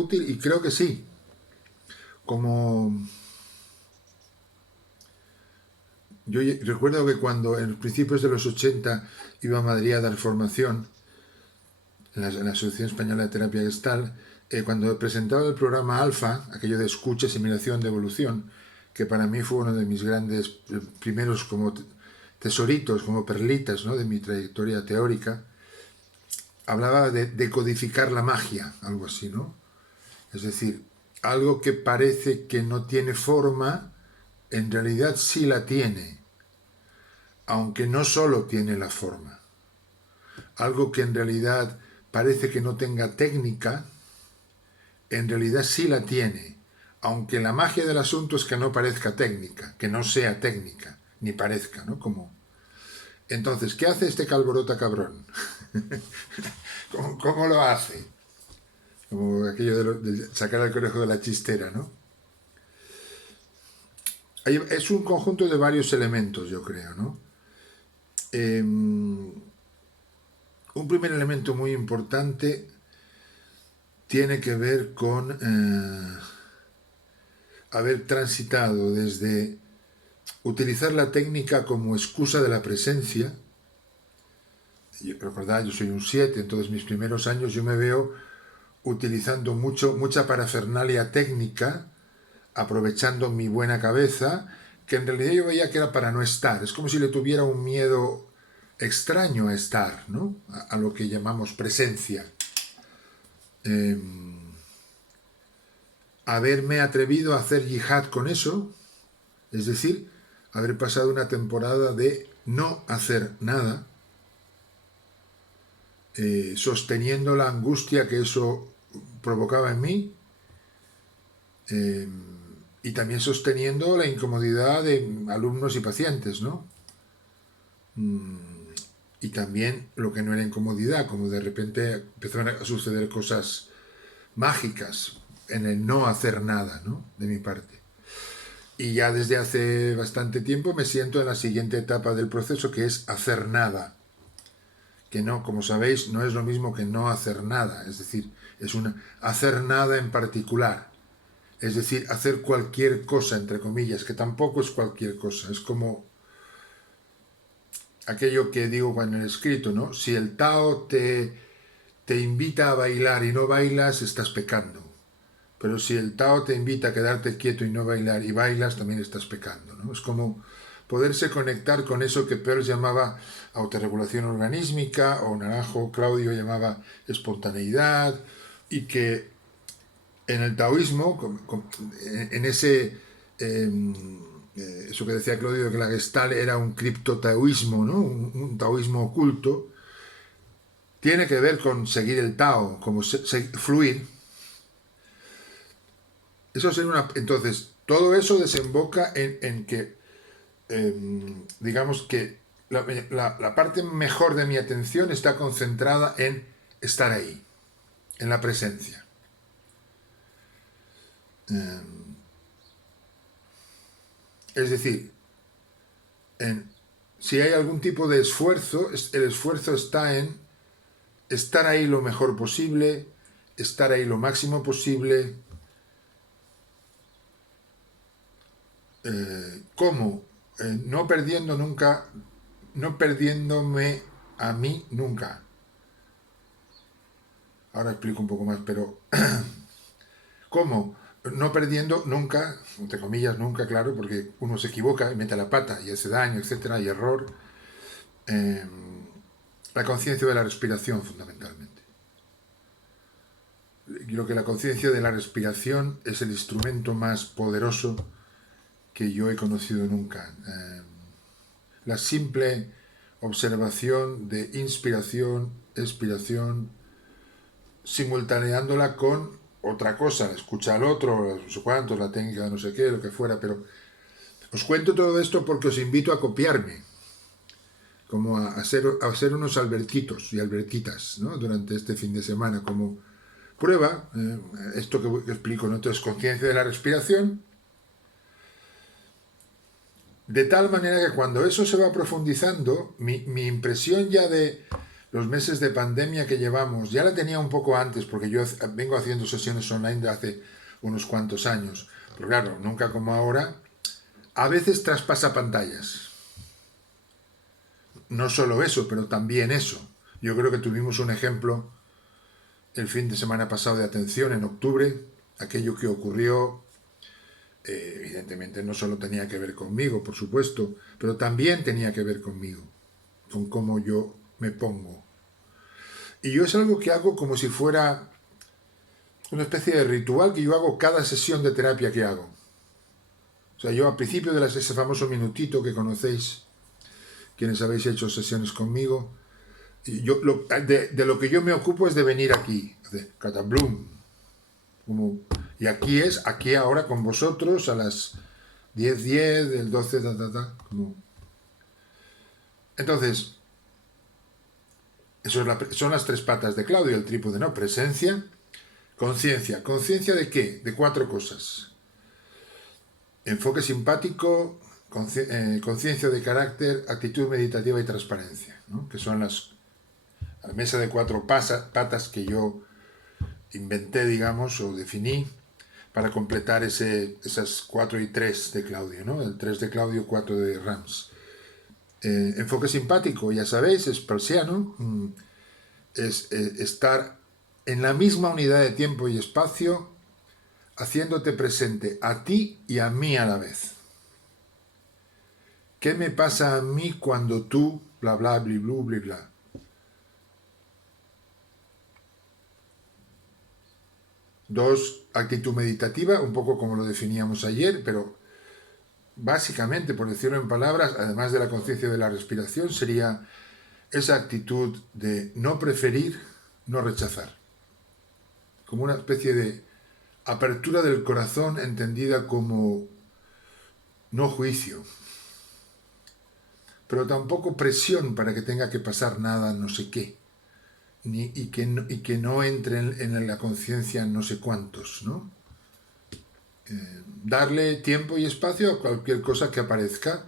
útil y creo que sí. Como yo recuerdo que cuando en los principios de los 80 iba a Madrid a dar formación en la Asociación Española de Terapia Gestal, cuando presentaba el programa Alfa, aquello de escucha, simulación, devolución, que para mí fue uno de mis grandes primeros como tesoritos, como perlitas, ¿no?, de mi trayectoria teórica, hablaba de decodificar la magia, algo así, ¿no? Es decir, algo que parece que no tiene forma, en realidad sí la tiene, aunque no solo tiene la forma. Algo que en realidad parece que no tenga técnica, en realidad sí la tiene, aunque la magia del asunto es que no parezca técnica, que no sea técnica, ni parezca, ¿no? Como... Entonces, ¿qué hace este Calborota cabrón? ¿Cómo lo hace? Como aquello de sacar al conejo de la chistera, ¿no? Es un conjunto de varios elementos, yo creo, ¿no? Un primer elemento muy importante tiene que ver con haber transitado desde utilizar la técnica como excusa de la presencia. Recordad, yo soy un 7, entonces mis primeros años yo me veo utilizando mucha parafernalia técnica, aprovechando mi buena cabeza, que en realidad yo veía que era para no estar. Es como si le tuviera un miedo extraño a estar, ¿no? A lo que llamamos presencia. Haberme atrevido a hacer yihad con eso, es decir, haber pasado una temporada de no hacer nada, sosteniendo la angustia que eso provocaba en mí, y también sosteniendo la incomodidad de alumnos y pacientes, ¿no? Y también lo que no era incomodidad, como de repente empezaron a suceder cosas mágicas en el no hacer nada, ¿no?, de mi parte. Y ya desde hace bastante tiempo me siento en la siguiente etapa del proceso, que es hacer nada. Que no, como sabéis, no es lo mismo que no hacer nada, es decir, es hacer nada en particular. Es decir, hacer cualquier cosa, entre comillas, que tampoco es cualquier cosa, es como aquello que digo cuando he escrito, ¿no? Si el Tao te invita a bailar y no bailas, estás pecando. Pero si el Tao te invita a quedarte quieto y no bailar y bailas, también estás pecando, ¿no? Es como poderse conectar con eso que Peirce llamaba autorregulación organísmica, o Naranjo Claudio llamaba espontaneidad, y que en el taoísmo, en ese... eso que decía Claudio, que la Gestalt era un criptotaoísmo, ¿no?, un taoísmo oculto, tiene que ver con seguir el Tao, como fluir. Eso sería una... Entonces, todo eso desemboca en que, digamos que la parte mejor de mi atención está concentrada en estar ahí, en la presencia. Es decir, si hay algún tipo de esfuerzo, el esfuerzo está en estar ahí lo mejor posible, estar ahí lo máximo posible. ¿Cómo? No perdiendo nunca, no perdiéndome a mí nunca. Ahora explico un poco más, pero ¿cómo? No perdiendo nunca, entre comillas nunca, claro, porque uno se equivoca y mete la pata y hace daño, etcétera, y error. La conciencia de la respiración, fundamentalmente. Yo creo que la conciencia de la respiración es el instrumento más poderoso que yo he conocido nunca. La simple observación de inspiración, expiración, simultaneándola con otra cosa, escuchar al otro, no sé cuántos, la técnica de no sé qué, lo que fuera, pero os cuento todo esto porque os invito a copiarme, como a ser unos albertitos y albertitas, ¿no?, durante este fin de semana, como prueba, esto que explico, ¿no? Entonces, conciencia de la respiración, de tal manera que cuando eso se va profundizando, mi impresión ya de los meses de pandemia que llevamos, ya la tenía un poco antes, porque yo vengo haciendo sesiones online de hace unos cuantos años, pero claro, nunca como ahora, a veces traspasa pantallas. No solo eso, pero también eso. Yo creo que tuvimos un ejemplo el fin de semana pasado de atención en octubre, aquello que ocurrió, evidentemente no solo tenía que ver conmigo, por supuesto, pero también tenía que ver conmigo, con cómo yo me pongo. Y yo es algo que hago como si fuera una especie de ritual que yo hago cada sesión de terapia que hago. O sea, yo al principio de ese famoso minutito que conocéis, quienes habéis hecho sesiones conmigo, y yo, de lo que yo me ocupo es de venir aquí, de catablum, como, y aquí ahora con vosotros a las 10:10, del 12, como. Entonces, son las tres patas de Claudio, el trípode, ¿no? Presencia, conciencia. ¿Conciencia de qué? De 4 cosas. Enfoque simpático, conciencia de carácter, actitud meditativa y transparencia, ¿no? Que son la mesa de 4 patas que yo inventé, digamos, o definí para completar esas 4 y 3 de Claudio, ¿no? El 3 de Claudio, 4 de Rams. Enfoque simpático, ya sabéis, es persiano, es estar en la misma unidad de tiempo y espacio, haciéndote presente a ti y a mí a la vez. ¿Qué me pasa a mí cuando tú, bla, bla, bli, blu, bli, bla? Dos, actitud meditativa, un poco como lo definíamos ayer, pero básicamente, por decirlo en palabras, además de la conciencia de la respiración, sería esa actitud de no preferir, no rechazar. Como una especie de apertura del corazón entendida como no juicio, pero tampoco presión para que tenga que pasar nada, no sé qué, y que no entre en la conciencia no sé cuántos, ¿no? Darle tiempo y espacio a cualquier cosa que aparezca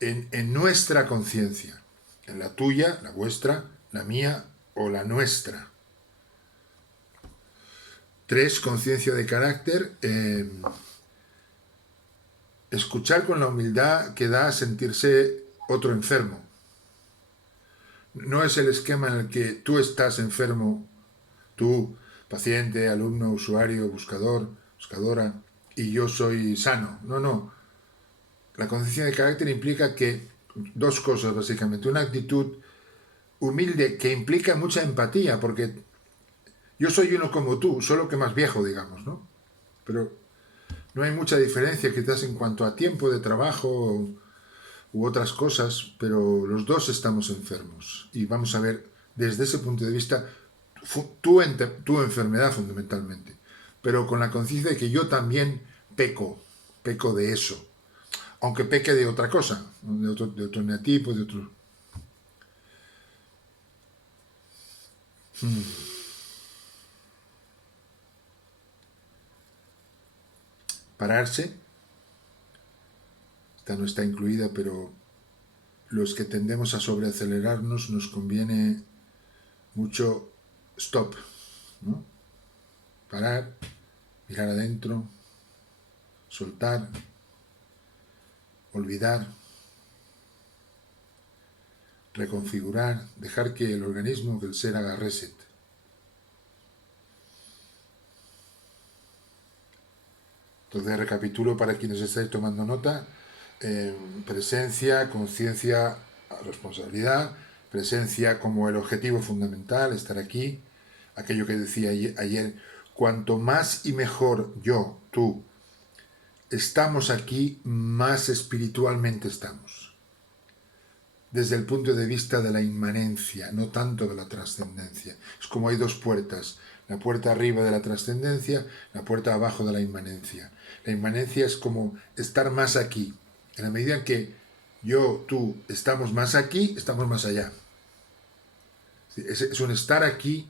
en nuestra conciencia, en la tuya, la vuestra, la mía o la nuestra. 3, conciencia de carácter. Escuchar con la humildad que da a sentirse otro enfermo. No es el esquema en el que tú estás enfermo, tú, paciente, alumno, usuario, buscador, buscadora, y yo soy sano. No, no. La conciencia de carácter implica que 2 cosas, básicamente. Una actitud humilde que implica mucha empatía, porque yo soy uno como tú, solo que más viejo, digamos, ¿no? Pero no hay mucha diferencia quizás en cuanto a tiempo de trabajo u otras cosas, pero los dos estamos enfermos. Y vamos a ver desde ese punto de vista tu enfermedad fundamentalmente, pero con la conciencia de que yo también peco de eso, aunque peque de otra cosa, de otro neatipo, de otro. Pararse, esta no está incluida, pero los que tendemos a sobreacelerarnos nos conviene mucho stop, ¿no? Parar, mirar adentro, soltar, olvidar, reconfigurar, dejar que el organismo, que el ser haga reset. Entonces recapitulo para quienes estáis tomando nota. Presencia, conciencia, responsabilidad, presencia como el objetivo fundamental, estar aquí, aquello que decía ayer, cuanto más y mejor yo, tú, estamos aquí, más espiritualmente estamos. Desde el punto de vista de la inmanencia, no tanto de la trascendencia. Es como hay 2 puertas, la puerta arriba de la trascendencia, la puerta abajo de la inmanencia. La inmanencia es como estar más aquí. En la medida en que yo, tú, estamos más aquí, estamos más allá. Es un estar aquí,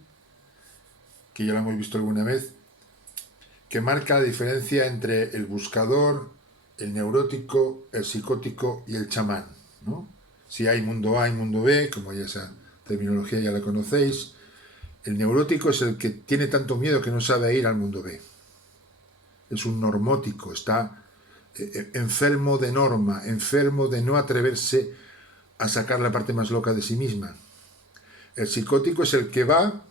que ya lo hemos visto alguna vez, que marca la diferencia entre el buscador, el neurótico, el psicótico y el chamán, ¿no? Si hay mundo A y mundo B, como hay esa terminología ya la conocéis. El neurótico es el que tiene tanto miedo que no sabe ir al mundo B. Es un normótico, está enfermo de norma, enfermo de no atreverse a sacar la parte más loca de sí misma. El psicótico es el que va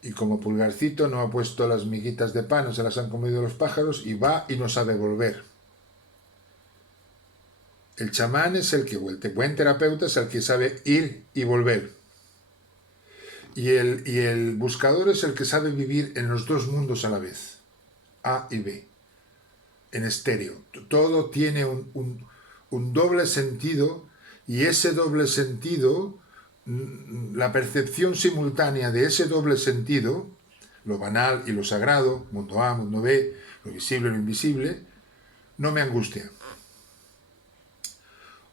y como pulgarcito no ha puesto las miguitas de pan, no se las han comido los pájaros, y va y no sabe volver. El chamán es el buen terapeuta es el que sabe ir y volver. Y el buscador es el que sabe vivir en los dos mundos a la vez, A y B, en estéreo. Todo tiene un doble sentido, y ese doble sentido, la percepción simultánea de ese doble sentido, lo banal y lo sagrado, mundo A, mundo B, lo visible y lo invisible, no me angustia.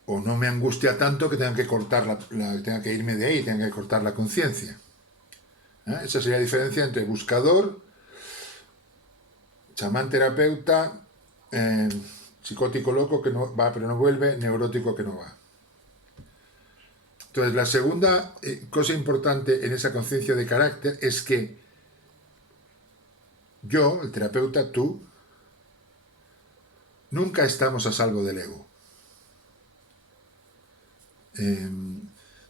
O no me angustia tanto que tenga que cortar tenga que irme de ahí, tenga que cortar la conciencia. Esa sería la diferencia entre buscador, chamán terapeuta, psicótico loco que no va pero no vuelve, neurótico que no va. Entonces, la segunda cosa importante en esa conciencia de carácter es que yo, el terapeuta, tú, nunca estamos a salvo del ego.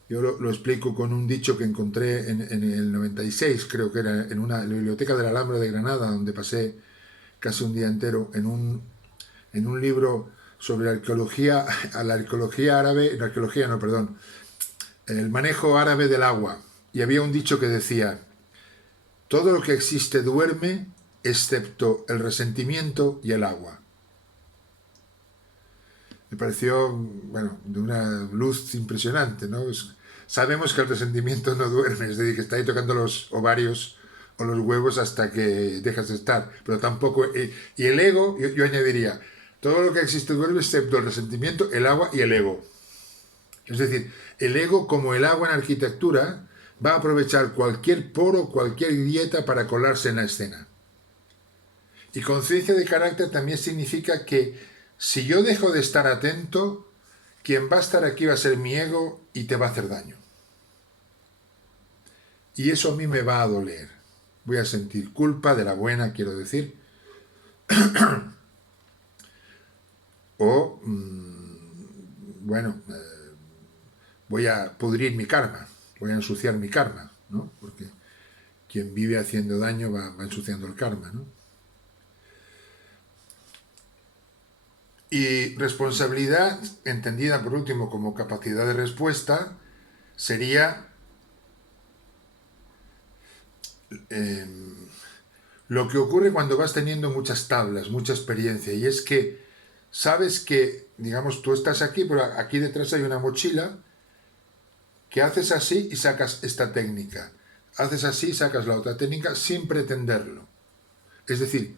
Yo lo explico con un dicho que encontré en el 96, creo que era, en una biblioteca de la Alhambra de Granada, donde pasé casi un día entero, en un libro sobre la arqueología árabe, el manejo árabe del agua. Y había un dicho que decía: todo lo que existe duerme, excepto el resentimiento y el agua. Me pareció, bueno, de una luz impresionante, ¿no? Sabemos que el resentimiento no duerme, es decir, que está ahí tocando los ovarios o los huevos hasta que dejas de estar, pero tampoco... y el ego, yo añadiría, todo lo que existe duerme excepto el resentimiento, el agua y el ego. Es decir, el ego, como el agua en arquitectura, va a aprovechar cualquier poro, cualquier grieta para colarse en la escena. Y conciencia de carácter también significa que si yo dejo de estar atento, quien va a estar aquí va a ser mi ego y te va a hacer daño. Y eso a mí me va a doler. Voy a sentir culpa de la buena, quiero decir. O, bueno, voy a pudrir mi karma, voy a ensuciar mi karma, ¿no? Porque quien vive haciendo daño va ensuciando el karma, ¿no? Y responsabilidad, entendida por último como capacidad de respuesta, sería lo que ocurre cuando vas teniendo muchas tablas, mucha experiencia, y es que sabes que, digamos, tú estás aquí, pero aquí detrás hay una mochila que haces así y sacas esta técnica, haces así y sacas la otra técnica sin pretenderlo. Es decir,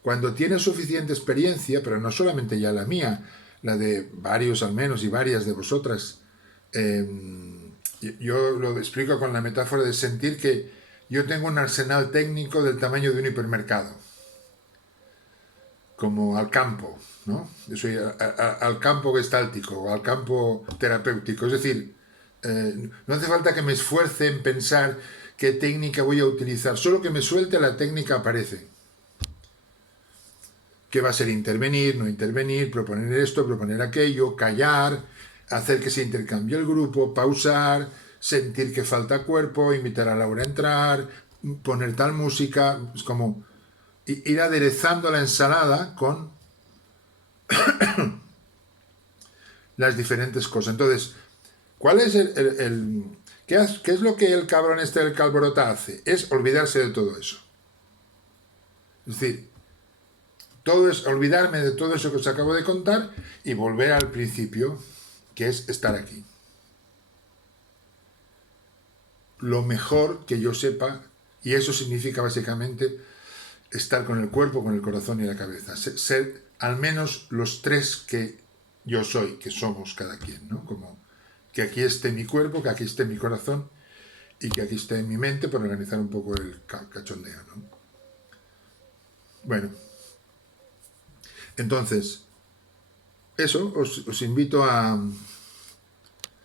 cuando tienes suficiente experiencia, pero no solamente ya la mía, la de varios al menos y varias de vosotras, yo lo explico con la metáfora de sentir que yo tengo un arsenal técnico del tamaño de un hipermercado, como al campo, ¿no? Yo soy al campo gestáltico o al campo terapéutico, es decir, no hace falta que me esfuerce en pensar qué técnica voy a utilizar, solo que me suelte la técnica aparece. ¿Qué va a ser intervenir, no intervenir, proponer esto, proponer aquello, callar, hacer que se intercambie el grupo, pausar, sentir que falta cuerpo, invitar a Laura a entrar, poner tal música? Es como ir aderezando la ensalada con las diferentes cosas. Entonces, ¿cuál es ¿qué es lo que el cabrón este del Calborota hace? Es olvidarse de todo eso. Es decir, todo es olvidarme de todo eso que os acabo de contar y volver al principio, que es estar aquí. Lo mejor que yo sepa, y eso significa básicamente estar con el cuerpo, con el corazón y la cabeza. Ser al menos los tres que yo soy, que somos cada quien, ¿no? Como que aquí esté mi cuerpo, que aquí esté mi corazón y que aquí esté mi mente para organizar un poco el cachondeo, ¿no? Bueno, entonces, eso, os invito a